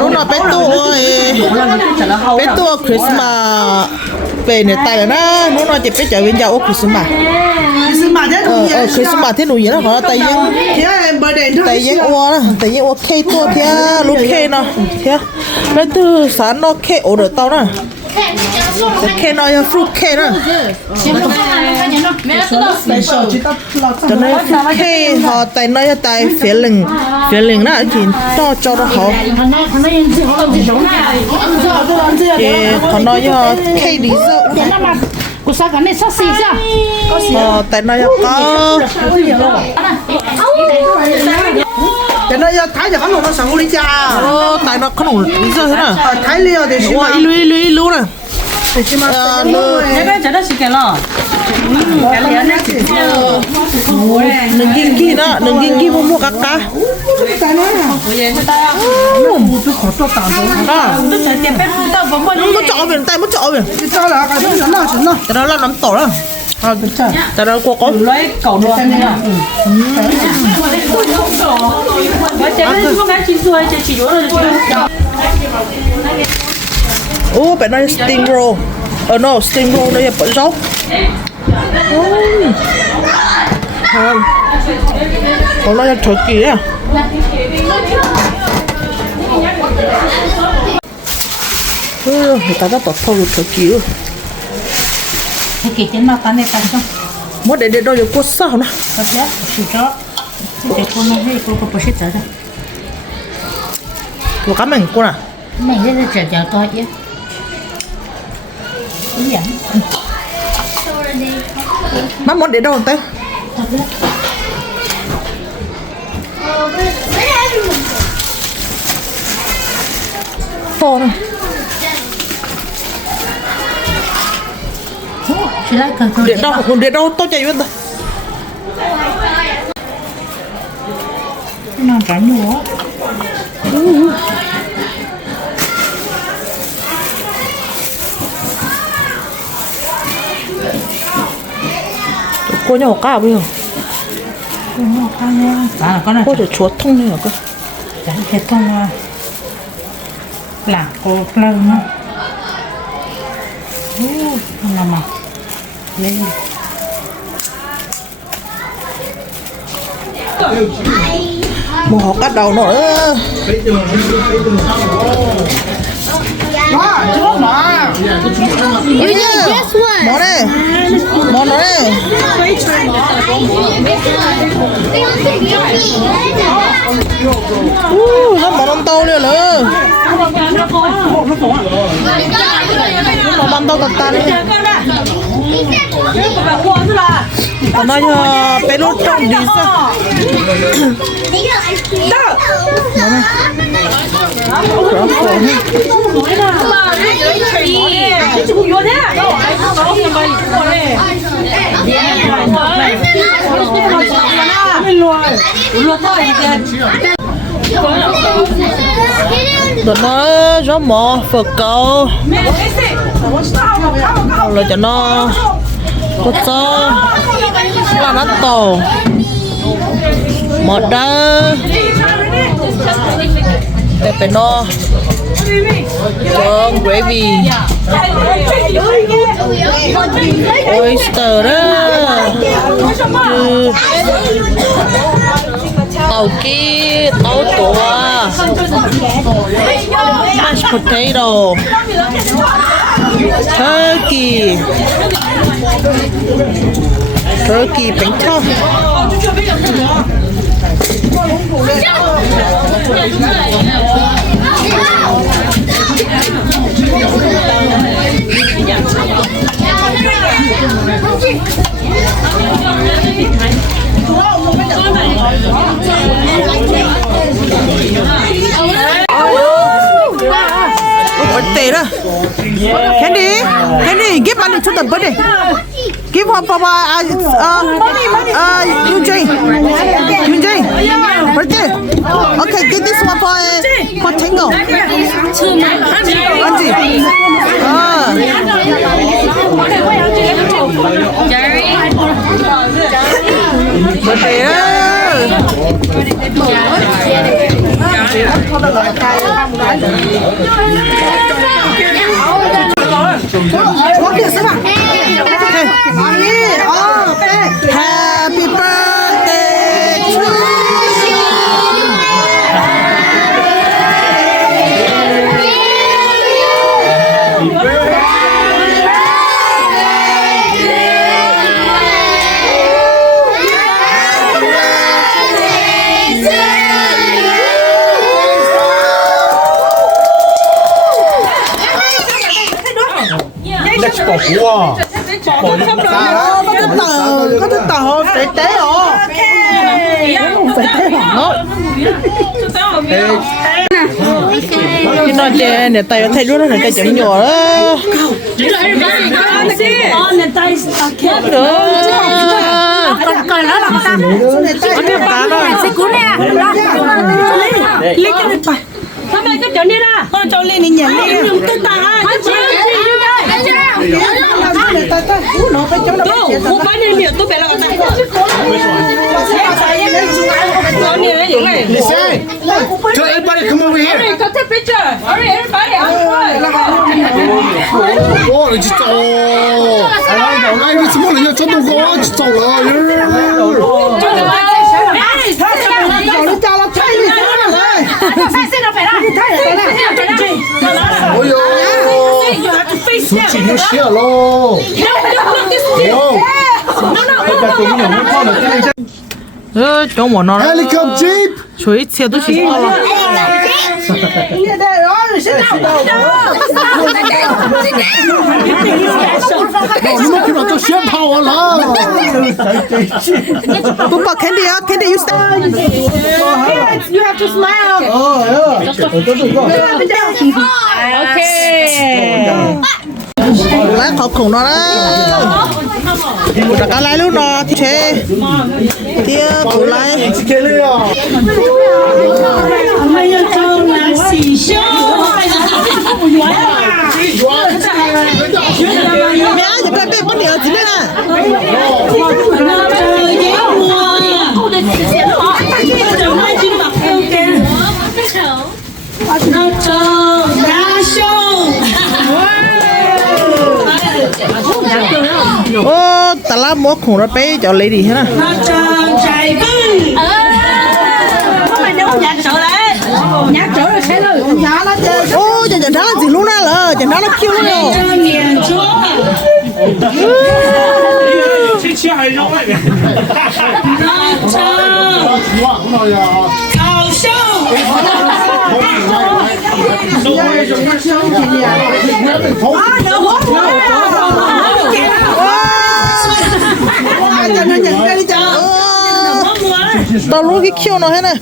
nó là bé tua Christmas về này tại là nó chỉ bé trở về nhà ô Christmas Christmas thế nuôi nó họ tại những tại những ok tua thế lúc kê nó thế bé tua sáng nó kê ở được tao nè kê nó là fruit kê nè cho nên kê họ tại nó là tại phía lưng nè thì cho nó họ còn nó là kê đi giờ cô sao cái này sao xì ra tại nó có cái này thái giờ hắn nó sang đi cha tại nó không đủ lý do thế nào thái liều thì wow ilu nè cái này chả xì cái lo cái liền này xì nâng kinh đó nâng kinh mua cá cái này tôi sẽ tìm bé phụ tao vẫn còn mất chọ biển tay mất chọ biển cho là cái cái đó là nắm tổ đó cái đó có lấy cầu đồ bạn nói steam roll no steam roll đây là bẩn rau còn nó là turkey à người ta đã tọt thâu được turkey rồi cái tên nó cái này cái sao muốn để đâu được cốt sao nè có chết xịt đó để con nó hay con có xịt rồi của cá mình cô à mình đây là chả coi chứ ý vậy má muốn để đâu tay to nè để đâu tôi chạy bên đây nó trả nữa cô nhỏ cá bây giờ nó cái là con này cô để chuột thông này hả cơ chẳng thể thông là cô lần nó làm mà lên một họ cắt đầu nữa món này món này nó món đông tàu nữa lỡ nó món đông tàu tan còn nói bé lút trong đi sao tụi nó gió mỏ phật cầu rồi cho nó có cho là nó tổ một đá để phải no cho gravy oyster đó tàu kia tàu tua mashed potato turkey bánh thơm birthday đó. Candy, give money to the birthday. Give her Papa Eugene. Birthday. Okay, give this one for Tango. Angie. Birthday đó. 我给是吧？阿姨，哦，对。 Happy birthday to Let's go. Wow. Có cái tàu phải té hả? Cái nó chè nè tay thay luôn này tay chấm nhỏ đó. Còn còn nó làm sao? Có cái cá đó. Sẽ cuốn nè. Lấy cái này. Sao mày cứ chọn đi ra? Con chọn lên đi nhận đi. Dùng cái tà. Con chọn đi một bao nhiêu miệng tôi bé là cái Listen. Tell everybody come over here. Go take picture. Hurry, everybody. Ồ, nó chỉ trâu. Ai đi xem nó cho tôi có chỉ trâu rồi. Ôi ôi, chỉ nó xia lo. Chỗ mỏ nó. Helicopter jeep. Chuối xe tôi chỉ lo. Nó khi mà tôi xếp hào là. Papa candy á, candy you start. You have to smile. Okay. Lá khó khủng nó đó. Cụ đã cá lái lúc nó thì chế. Tia cụ lái. Mẹ ơi, bé bé có điều gì nữa nè. Ô, ta lá mua khủng nó bé cho lấy đi hết nè. Ô, chẳng chẳng là gì luôn nè lờ, chẳng nó kêu luôn rồi. Tao luôn cái kêu nó hết nè.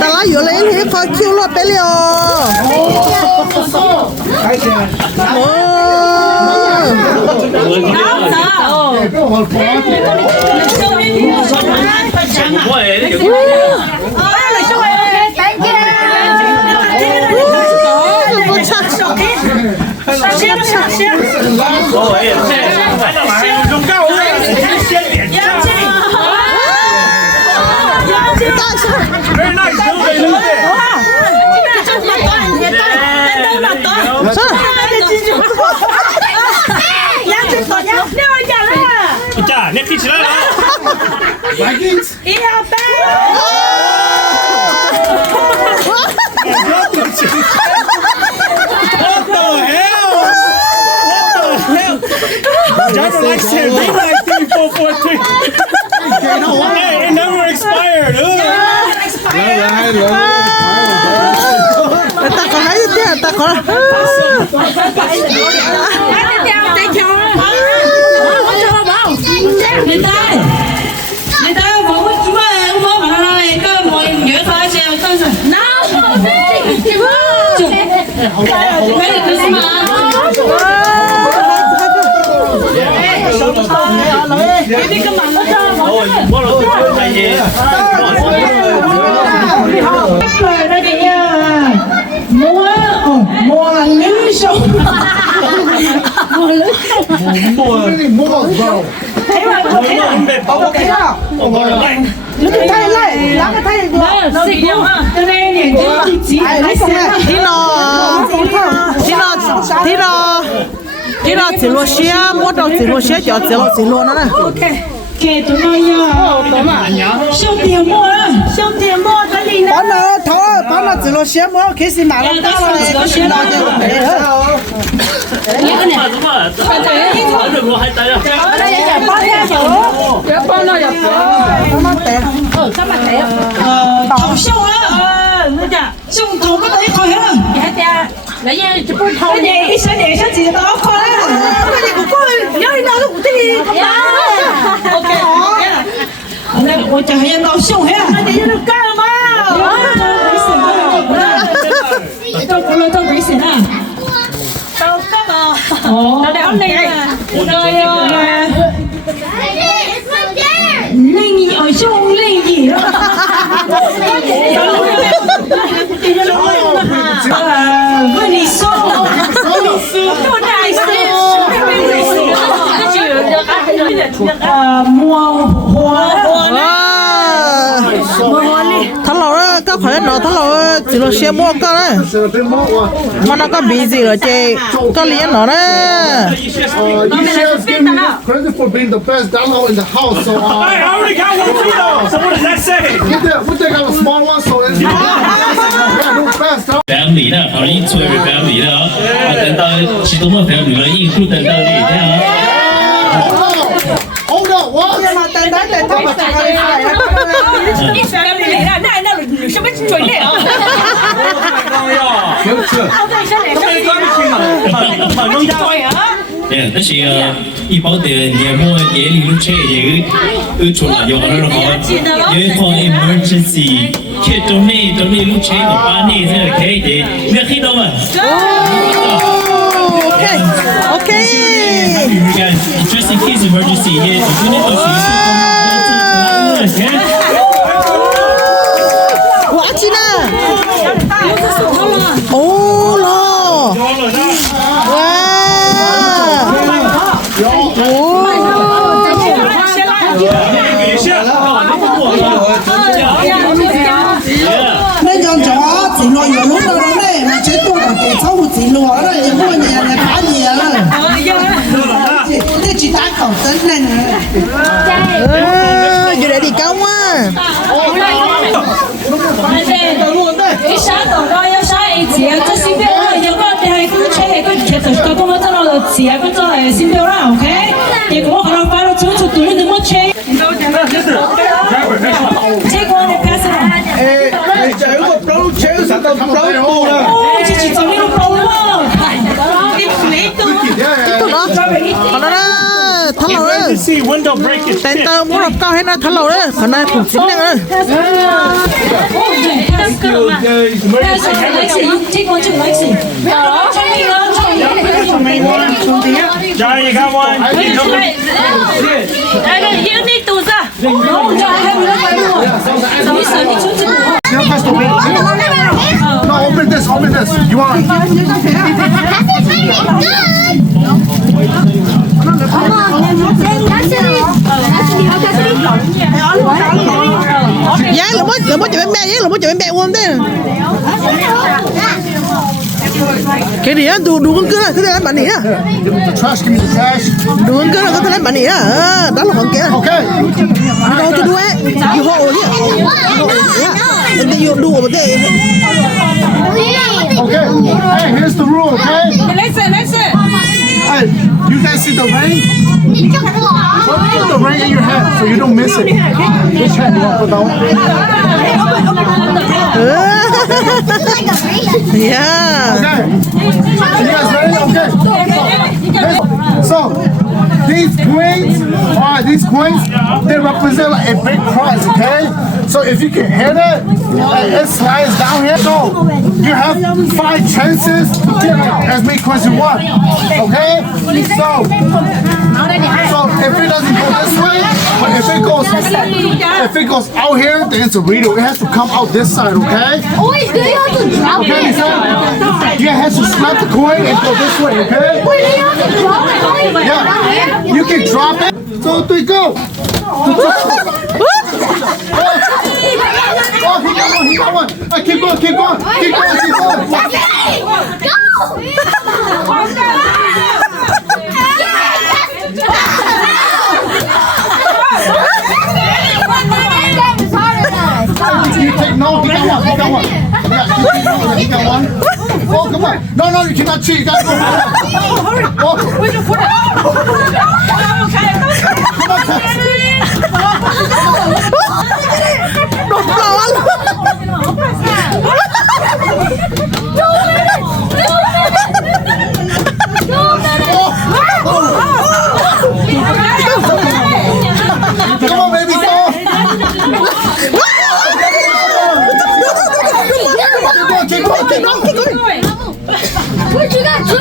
Ta lá vừa lấy thì coi kêu lọt bé liều. Very nice, very nice. 자, 내 키 지나요. Vikings. What the hell? What the hell? Jabba likes him. He likes 3443. Hey, it never expired. Ta có thấy thế ta có. Người ta bảo với chú ơi, ông bố mà nói cái mọi người phải xem tôi rồi. Nào. Merry Christmas. Thế mà có thế nào? Ok đó. Nó cái thay lại, lá cái thay được. Nó gì nhau ha? Cho nên thì chỉ Lấy xong này. Thế nó chỉ lo xe, mua đâu chỉ lo xe, cho chỉ lo nó nè. ok. Kể tụi nó nha. Siêu tiền mua cái gì nữa? Bán nó chỉ lo xe mua cái gì mà nó cao rồi. Nó cho để đó. Thầu siêu á, nó chả siêu thầu cái đấy thôi á. Lấy ra chụp thầu cái gì sẽ để sao chỉ đó thôi. Cái gì cũng có, nhớ đi đâu cũng đi. Ok. Này, tôi chẳng hay đâu siêu hết. Nó để nó cao mà. Tôi cũng lo tôi bị xỉn à. Tao có mà. Tao đéo lên à. Rồi lên gì ở trong lên gì đó. Với đi số. Tôi đại sư. Mua hoa. Thằng nào đó có phải nó thằng nào chỉ lo xe mua cơ đấy. Mà nó có bị gì rồi chị? Có liền nó đấy. You shares give me credit for being the best dalo in the house. So I already got one too though. So what does that say? we take out a small one. So it's best. 表演你的，好，一吹表演你的哦，等到启动了表演你的，一出等到你这样哦。 Hold on, what? Nhưng mà tên đấy tên thấp mà chẳng hay phải. Đi xem cái này là này nó sao biết chuẩn đấy à?对，但是一包的年末年里路车也出来有很多好，有一款 emergency， 去donate 路车的把那这可以的，你看到吗？ OK。 Just in case emergency hit, you need to Watch it now. Oh no. Wow. Nên dọn chó chỉ lo nhiều lúc đâu đấy mà chế tôi là cái cháu chỉ lo đó là mua nhà là phá nhà chỉ tán khẩu tính này nè. Giờ để đi công á. Cái sáng đầu đó有sáng ấy chỉ có xin biểu là有個係公車係個其實個公車真係只係個真係先表啦 ，OK？ 結果可能快到走出對你冇車。車過你 pass 啦。就有個 blow 車實到 blow 啦。哦，之前就呢個 blow 咯。你都。 Tụi nó. Còn nó thằng nào đấy. Emergency window break is Tên shit. tao muốn học cao hết nó thằng nào đấy. Còn này phụ chính này đấy. Johnny, you got one? You need to ra. No, open this. You want? Giá là mới chụp em bé, giá là mới chụp em bé luôn thế. Cái gì á, đủ con cứ này, cứ lấy bản này á. The trash, give me the trash. Đủ con cứ này, cứ lấy bản này á. Đó là phần kia. Okay. Đâu tôi đuôi, you hold it. And then you do over there. Okay. Hey, here's the rule. Okay. Listen. Hey, you guys see the rain? Put the rain in your hand so you don't miss it. Which hand you want to put down? Yeah. Okay. You guys ready? Okay. So, these coins, they represent like a big prize, okay? So if you can hit it, it slides down here. So you have 5 chances to get as many coins you want, okay? So if it doesn't go this way, but if it goes out here, then it's a reader. It has to come out this side, okay? Okay, Lisa? You have to slap the coin and go this way, okay? Yeah. You can drop it. 2, 3, go. Oh, he got one. Keep going. You take no, he got one. Yeah, he got one. Oh, come on. No, you cannot cheat. You gotta go. Hurry. Oh. Come on, baby, go. Keep going. What you got two?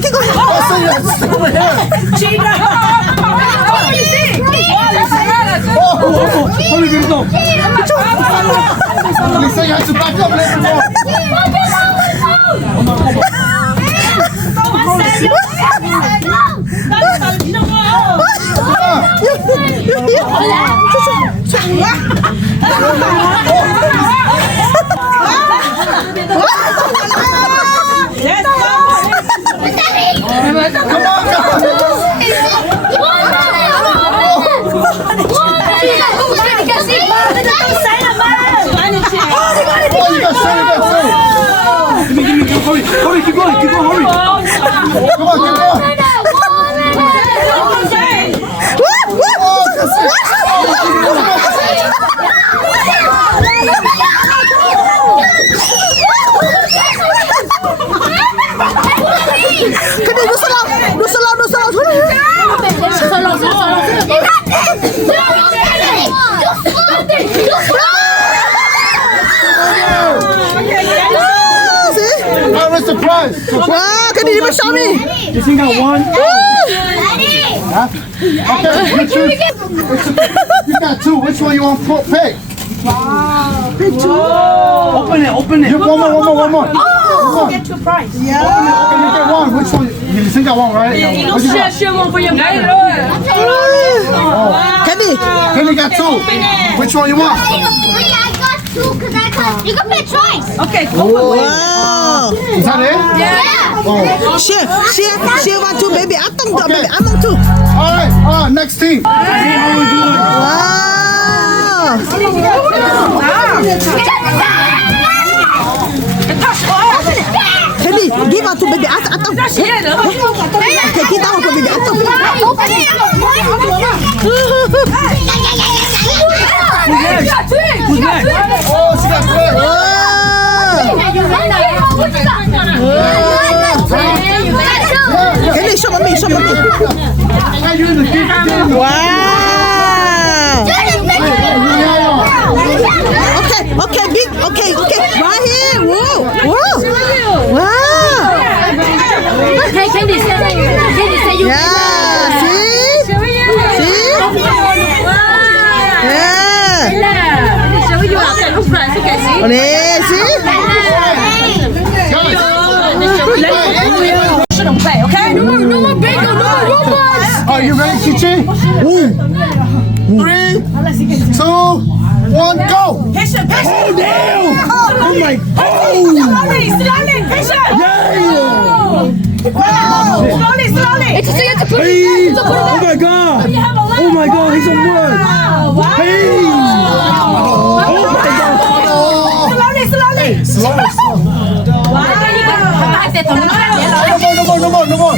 Keep going. Oh, so you're over here. Hurry, baby, go. Lisa, you have to back up a little more. Hurry, keep going, hurry. Come on, keep going. Surprise! Wow, can you even show me? You think I won? Huh? Okay, you choose. You got two. Which one you want to pick? Open it. You one more. Get two prize. Yeah. Open it. You get one. Which one? You think I won, right? What you got? Kenny got two. Which one you want? You can pick choice. Okay, Wow. Is that it? Yeah. Oh. She want to, baby. I don't Okay. baby. I want to. All right. Next team. Wow. Kenny, give out to baby. I don't. Okay, give that one to baby. I don't. Who's next? Oh, she got three. Kenny, show me. Hey, you're in the game. Wow. Okay, big. Okay. Right here. Whoa. Wow. Can you say you Yeah. See? Yeah. show you out there? Look right, okay, see? See? shouldn't play, okay? No more bingo, no more robots. Are you ready, Chichi? 3, 2, 1, go! Patient. Oh, damn! Oh, my. Slowly, patient. Slowly. It's just you have to put it Please. back. So put it Oh, back. my God. Oh, my God. He's on wood. Please. Oh, my God. Slowly. Slow. No more.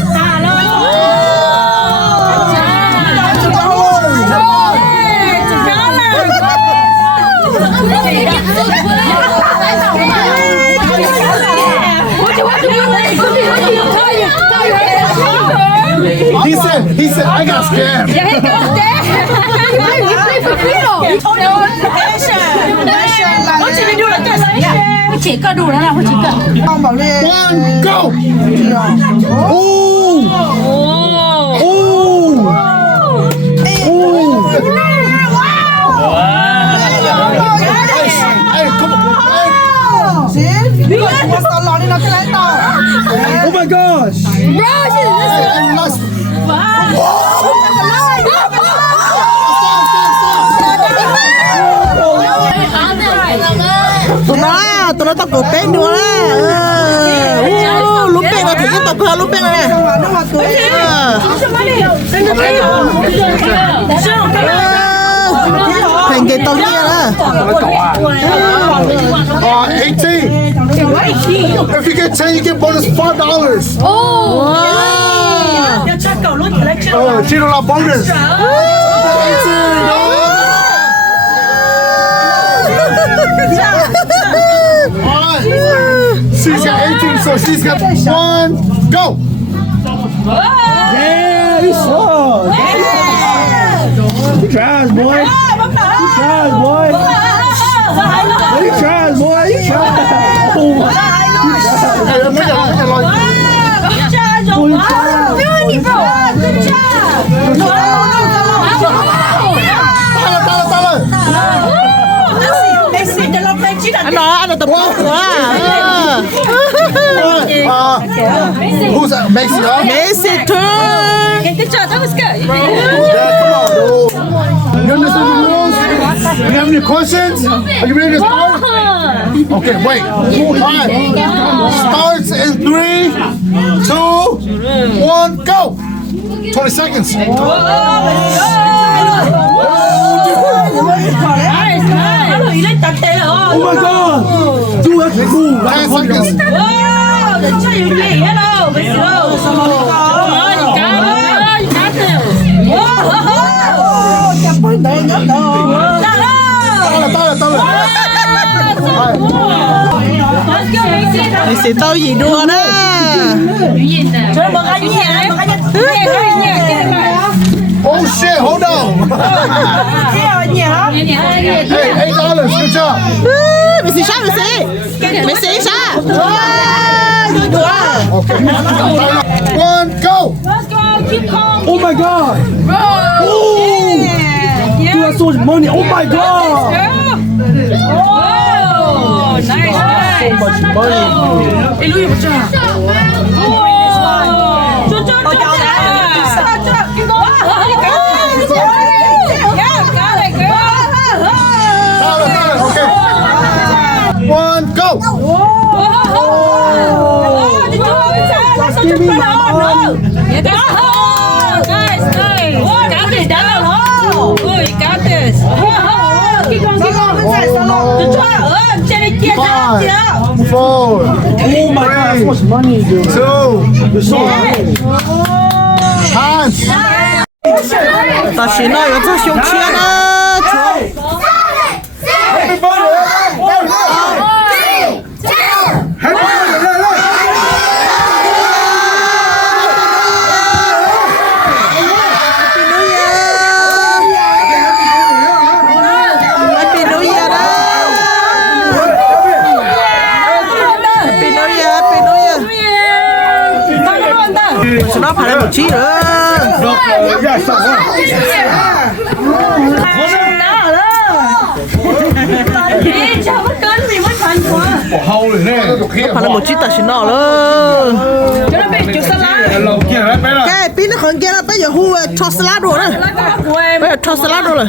He said, I got scared. You play for freedom. Chỉ có đủ đó là chỉ cần. 1, go! Hey, come on. Oh, my gosh. Bro, Relax. nó tao cổ bé nữa lúc bé nó thấy tao cơ lúc bé này thành cái tao nhia đó 18. If you get 10, you get bonus $5. $2 bonus. 18. She's got 18, so she's got 1. Go. Yeah, you saw. You tries, boy. You tries, boy. You tries, boy. You tries. Oh my. Hey, look at anh nói tập quá who's that? Macy, huh? Messi turn Yeah, come on. You understand the rules? You have any questions? Are you ready to start? Okay, wait. Time starts in 3, 2, 1, go. 20 seconds. Oh my God. Dude, that's cool. 10 seconds. Messi tao gì đùa đó Oh shit, hold on. Hey, $8. Good job. Messi sao Messi sao gì đùa Okay. 1, go. Oh my God. Oh. Dude, that's so much money. Oh my God. So much money. Okay. 1, go. Five, 4, Oh my God, so much money, dude. 2, You're so 1. Hands. tao chỉ nói có cho xuống chia đó nó phải là một chí nữa phải là một chí ta xin nó luôn cái pin nó còn kia là bây giờ hu cho salad rồi đó bây giờ cho salad rồi